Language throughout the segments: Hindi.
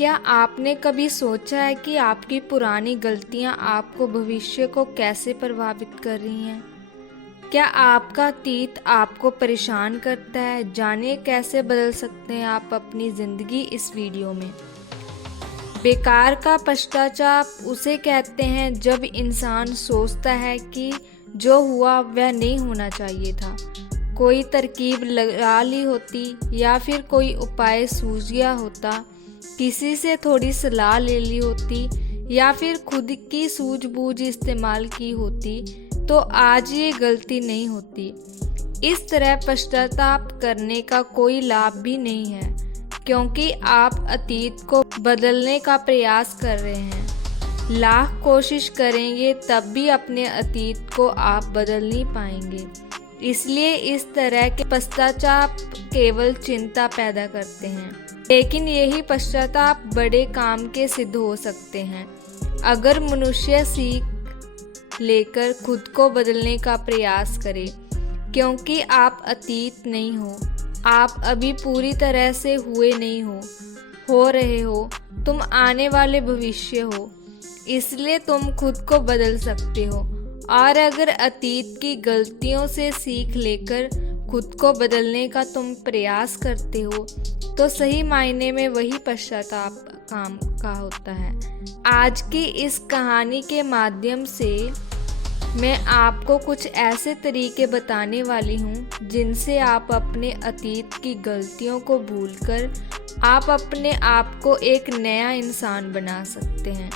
क्या आपने कभी सोचा है कि आपकी पुरानी गलतियां आपको भविष्य को कैसे प्रभावित कर रही हैं? क्या आपका अतीत आपको परेशान करता है? जानिए कैसे बदल सकते हैं आप अपनी ज़िंदगी इस वीडियो में। बेकार का पश्चाताप उसे कहते हैं जब इंसान सोचता है कि जो हुआ वह नहीं होना चाहिए था, कोई तरकीब लगा ली होती या फिर कोई उपाय सूझ गया होता, किसी से थोड़ी सलाह ले ली होती या फिर खुद की सूझबूझ इस्तेमाल की होती तो आज ये गलती नहीं होती। इस तरह पश्चाताप करने का कोई लाभ भी नहीं है, क्योंकि आप अतीत को बदलने का प्रयास कर रहे हैं। लाख कोशिश करेंगे तब भी अपने अतीत को आप बदल नहीं पाएंगे। इसलिए इस तरह के पश्चाताप केवल चिंता पैदा करते हैं, लेकिन यही पश्चाताप बड़े काम के सिद्ध हो सकते हैं अगर मनुष्य सीख लेकर खुद को बदलने का प्रयास करे। क्योंकि आप अतीत नहीं हो, आप अभी पूरी तरह से हुए नहीं हो रहे हो, तुम आने वाले भविष्य हो। इसलिए तुम खुद को बदल सकते हो, और अगर अतीत की गलतियों से सीख लेकर खुद को बदलने का तुम प्रयास करते हो तो सही मायने में वही पश्चाताप काम का होता है। आज की इस कहानी के माध्यम से मैं आपको कुछ ऐसे तरीके बताने वाली हूँ जिनसे आप अपने अतीत की गलतियों को भूलकर आप अपने आप को एक नया इंसान बना सकते हैं।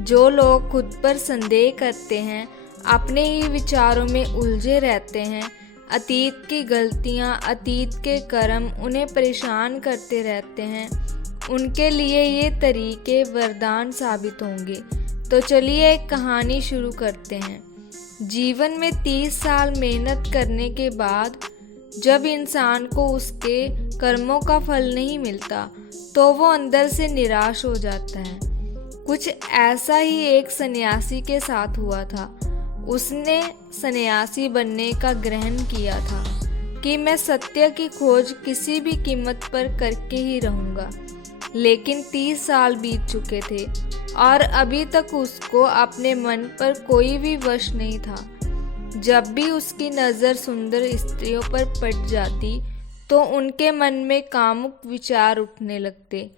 जो लोग खुद पर संदेह करते हैं, अपने ही विचारों में उलझे रहते हैं, अतीत की गलतियाँ, अतीत के कर्म उन्हें परेशान करते रहते हैं, उनके लिए ये तरीके वरदान साबित होंगे। तो चलिए एक कहानी शुरू करते हैं। जीवन में 30 साल मेहनत करने के बाद जब इंसान को उसके कर्मों का फल नहीं मिलता तो वो अंदर से निराश हो जाता है। कुछ ऐसा ही एक सन्यासी के साथ हुआ था। उसने सन्यासी बनने का ग्रहण किया था कि मैं सत्य की खोज किसी भी कीमत पर करके ही रहूँगा। लेकिन 30 साल बीत चुके थे और अभी तक उसको अपने मन पर कोई भी वश नहीं था। जब भी उसकी नज़र सुंदर स्त्रियों पर पड़ जाती तो उनके मन में कामुक विचार उठने लगते।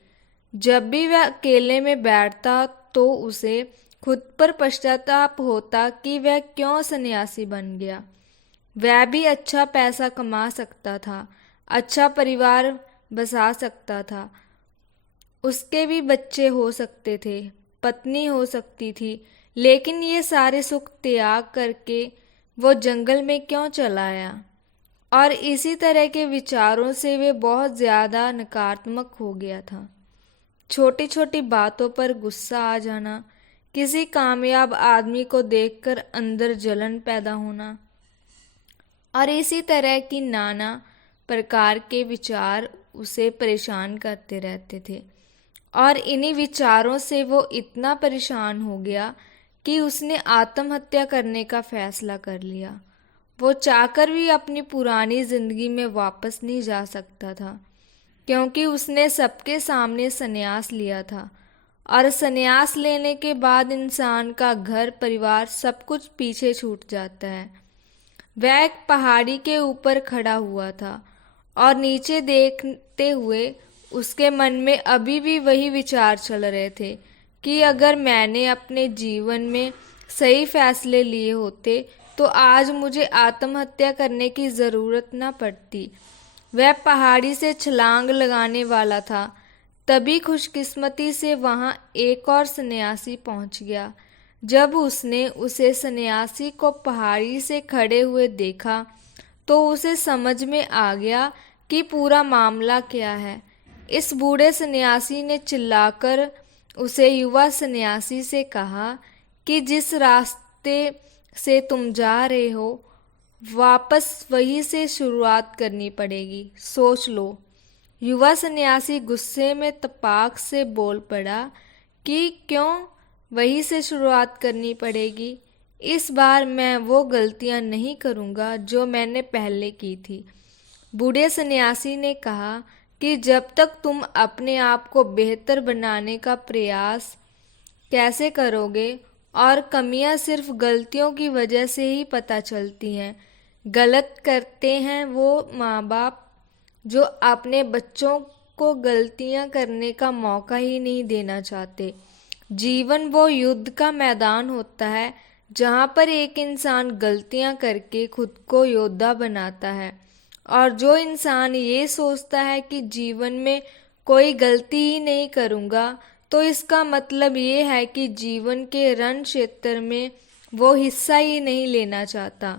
जब भी वह अकेले में बैठता तो उसे खुद पर पश्चाताप होता कि वह क्यों सन्यासी बन गया। वह भी अच्छा पैसा कमा सकता था, अच्छा परिवार बसा सकता था, उसके भी बच्चे हो सकते थे, पत्नी हो सकती थी, लेकिन ये सारे सुख त्याग करके वो जंगल में क्यों चला आया। और इसी तरह के विचारों से वे बहुत ज़्यादा नकारात्मक हो गया था। छोटी छोटी बातों पर गुस्सा आ जाना, किसी कामयाब आदमी को देखकर अंदर जलन पैदा होना और इसी तरह की नाना प्रकार के विचार उसे परेशान करते रहते थे। और इन्हीं विचारों से वो इतना परेशान हो गया कि उसने आत्महत्या करने का फैसला कर लिया। वो चाहकर भी अपनी पुरानी ज़िंदगी में वापस नहीं जा सकता था, क्योंकि उसने सबके सामने संन्यास लिया था। और संन्यास लेने के बाद इंसान का घर परिवार सब कुछ पीछे छूट जाता है। वह एक पहाड़ी के ऊपर खड़ा हुआ था और नीचे देखते हुए उसके मन में अभी भी वही विचार चल रहे थे कि अगर मैंने अपने जीवन में सही फैसले लिए होते तो आज मुझे आत्महत्या करने की ज़रूरत न पड़ती। वह पहाड़ी से छलांग लगाने वाला था, तभी खुशकिस्मती से वहाँ एक और सन्यासी पहुँच गया। जब उसने उसे सन्यासी को पहाड़ी से खड़े हुए देखा तो उसे समझ में आ गया कि पूरा मामला क्या है। इस बूढ़े सन्यासी ने चिल्लाकर उसे युवा सन्यासी से कहा कि जिस रास्ते से तुम जा रहे हो वापस वहीं से शुरुआत करनी पड़ेगी, सोच लो। युवा सन्यासी गुस्से में तपाक से बोल पड़ा कि क्यों वहीं से शुरुआत करनी पड़ेगी? इस बार मैं वो गलतियां नहीं करूँगा जो मैंने पहले की थी। बूढ़े सन्यासी ने कहा कि जब तक तुम अपने आप को बेहतर बनाने का प्रयास कैसे करोगे, और कमियां सिर्फ गलतियों की वजह से ही पता चलती हैं। गलत करते हैं वो माँ बाप जो अपने बच्चों को गलतियां करने का मौका ही नहीं देना चाहते। जीवन वो युद्ध का मैदान होता है जहाँ पर एक इंसान गलतियां करके खुद को योद्धा बनाता है, और जो इंसान ये सोचता है कि जीवन में कोई गलती ही नहीं करूँगा, तो इसका मतलब ये है कि जीवन के रण क्षेत्र में वो हिस्सा ही नहीं लेना चाहता।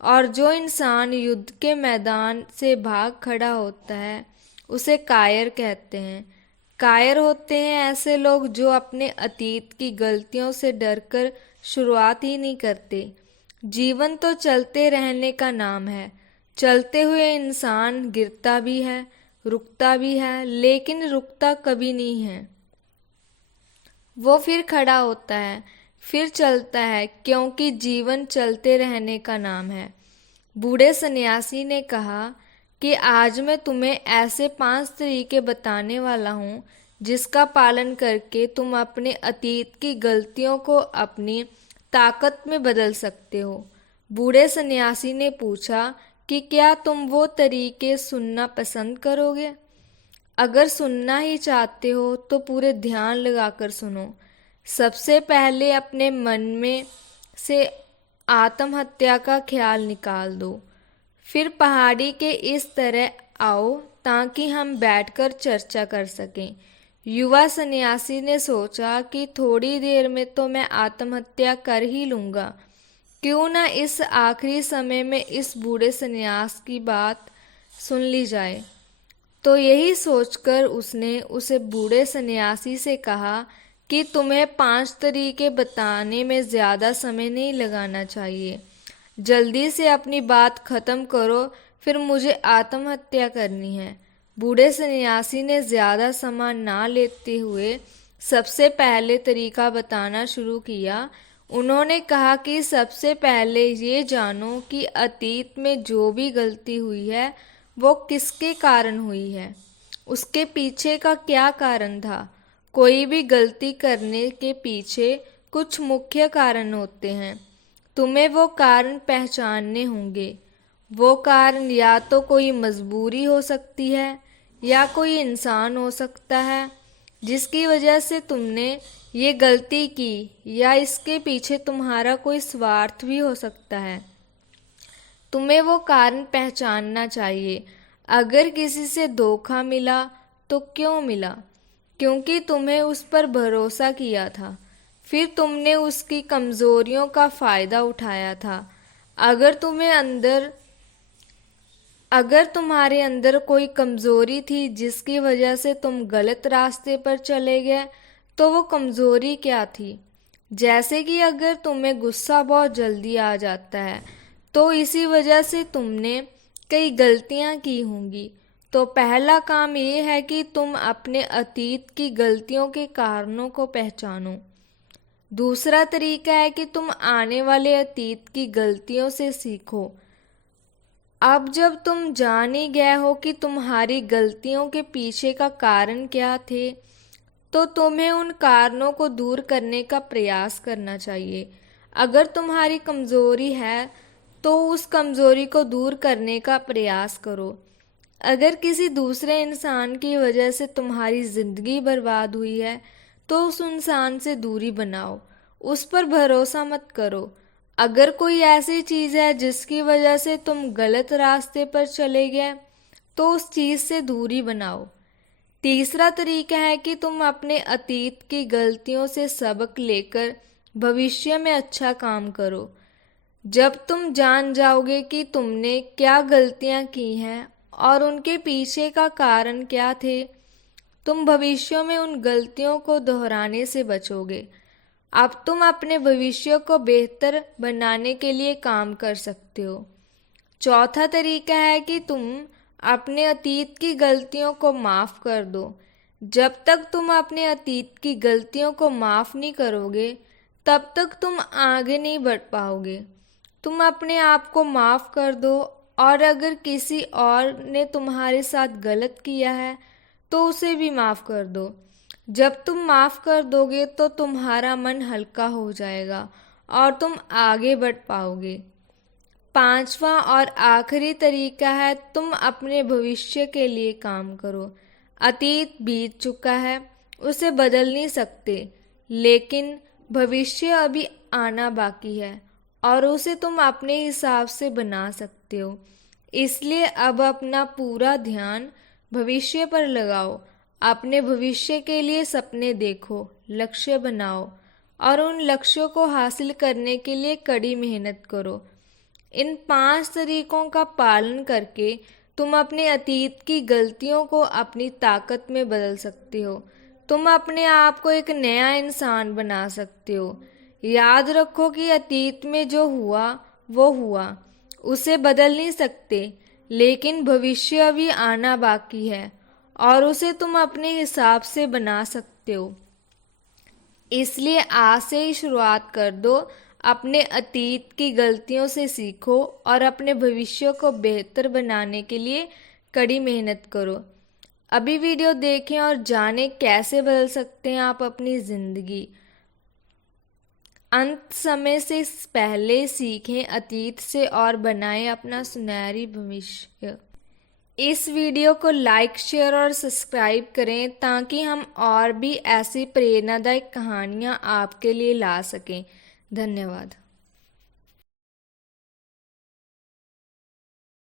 और जो इंसान युद्ध के मैदान से भाग खड़ा होता है उसे कायर कहते हैं। कायर होते हैं ऐसे लोग जो अपने अतीत की गलतियों से डरकर शुरुआत ही नहीं करते। जीवन तो चलते रहने का नाम है। चलते हुए इंसान गिरता भी है, रुकता भी है, लेकिन रुकता कभी नहीं है। वो फिर खड़ा होता है, फिर चलता है, क्योंकि जीवन चलते रहने का नाम है। बूढ़े सन्यासी ने कहा कि आज मैं तुम्हें ऐसे 5 तरीके बताने वाला हूँ जिसका पालन करके तुम अपने अतीत की गलतियों को अपनी ताकत में बदल सकते हो। बूढ़े सन्यासी ने पूछा कि क्या तुम वो तरीके सुनना पसंद करोगे? अगर सुनना ही चाहते हो तो पूरे ध्यान लगाकर सुनो। सबसे पहले अपने मन में से आत्महत्या का ख्याल निकाल दो। फिर पहाड़ी के इस तरह आओ ताकि हम बैठकर चर्चा कर सकें। युवा सन्यासी ने सोचा कि थोड़ी देर में तो मैं आत्महत्या कर ही लूँगा, क्यों ना इस आखिरी समय में इस बूढ़े सन्यास की बात सुन ली जाए। तो यही सोचकर उसने उसे बूढ़े सन्यासी से कहा कि तुम्हें 5 तरीके बताने में ज़्यादा समय नहीं लगाना चाहिए। जल्दी से अपनी बात ख़त्म करो, फिर मुझे आत्महत्या करनी है। बूढ़े सन्यासी ने ज़्यादा समय ना लेते हुए सबसे पहले तरीका बताना शुरू किया। उन्होंने कहा कि सबसे पहले ये जानो कि अतीत में जो भी गलती हुई है वो किसके कारण हुई है, उसके पीछे का क्या कारण था। कोई भी गलती करने के पीछे कुछ मुख्य कारण होते हैं। तुम्हें वो कारण पहचानने होंगे। वो कारण या तो कोई मजबूरी हो सकती है या कोई इंसान हो सकता है जिसकी वजह से तुमने ये गलती की, या इसके पीछे तुम्हारा कोई स्वार्थ भी हो सकता है। तुम्हें वो कारण पहचानना चाहिए। अगर किसी से धोखा मिला तो क्यों मिला? क्योंकि तुम्हें उस पर भरोसा किया था, फिर तुमने उसकी कमज़ोरियों का फ़ायदा उठाया था। अगर तुम्हारे अंदर कोई कमज़ोरी थी जिसकी वजह से तुम गलत रास्ते पर चले गए, तो वो कमज़ोरी क्या थी? जैसे कि अगर तुम्हें गुस्सा बहुत जल्दी आ जाता है तो इसी वजह से तुमने कई गलतियां की होंगी। तो पहला काम ये है कि तुम अपने अतीत की गलतियों के कारणों को पहचानो। दूसरा तरीका है कि तुम आने वाले अतीत की गलतियों से सीखो। अब जब तुम जान ही गए हो कि तुम्हारी गलतियों के पीछे का कारण क्या थे, तो तुम्हें उन कारणों को दूर करने का प्रयास करना चाहिए। अगर तुम्हारी कमज़ोरी है तो उस कमज़ोरी को दूर करने का प्रयास करो। अगर किसी दूसरे इंसान की वजह से तुम्हारी ज़िंदगी बर्बाद हुई है तो उस इंसान से दूरी बनाओ, उस पर भरोसा मत करो। अगर कोई ऐसी चीज़ है जिसकी वजह से तुम गलत रास्ते पर चले गए तो उस चीज़ से दूरी बनाओ। तीसरा तरीका है कि तुम अपने अतीत की गलतियों से सबक लेकर भविष्य में अच्छा काम करो। जब तुम जान जाओगे कि तुमने क्या गलतियां की हैं और उनके पीछे का कारण क्या थे, तुम भविष्य में उन गलतियों को दोहराने से बचोगे। अब तुम अपने भविष्य को बेहतर बनाने के लिए काम कर सकते हो। चौथा तरीका है कि तुम अपने अतीत की गलतियों को माफ़ कर दो। जब तक तुम अपने अतीत की गलतियों को माफ़ नहीं करोगे तब तक तुम आगे नहीं बढ़ पाओगे। तुम अपने आप को माफ़ कर दो और अगर किसी और ने तुम्हारे साथ गलत किया है तो उसे भी माफ़ कर दो। जब तुम माफ़ कर दोगे तो तुम्हारा मन हल्का हो जाएगा और तुम आगे बढ़ पाओगे। पांचवा और आखिरी तरीका है, तुम अपने भविष्य के लिए काम करो। अतीत बीत चुका है, उसे बदल नहीं सकते, लेकिन भविष्य अभी आना बाकी है और उसे तुम अपने हिसाब से बना सकते हो। इसलिए अब अपना पूरा ध्यान भविष्य पर लगाओ। अपने भविष्य के लिए सपने देखो, लक्ष्य बनाओ और उन लक्ष्यों को हासिल करने के लिए कड़ी मेहनत करो। इन 5 तरीकों का पालन करके तुम अपने अतीत की गलतियों को अपनी ताकत में बदल सकते हो। तुम अपने आप को एक नया इंसान बना सकते हो। याद रखो कि अतीत में जो हुआ वो हुआ, उसे बदल नहीं सकते, लेकिन भविष्य अभी आना बाकी है और उसे तुम अपने हिसाब से बना सकते हो। इसलिए आज से ही शुरुआत कर दो। अपने अतीत की गलतियों से सीखो और अपने भविष्य को बेहतर बनाने के लिए कड़ी मेहनत करो। अभी वीडियो देखें और जानें कैसे बदल सकते हैं आप अपनी ज़िंदगी। अंत समय से पहले सीखें अतीत से और बनाएं अपना सुनहरी भविष्य। इस वीडियो को लाइक, शेयर और सब्सक्राइब करें ताकि हम और भी ऐसी प्रेरणादायक कहानियाँ आपके लिए ला सकें। धन्यवाद।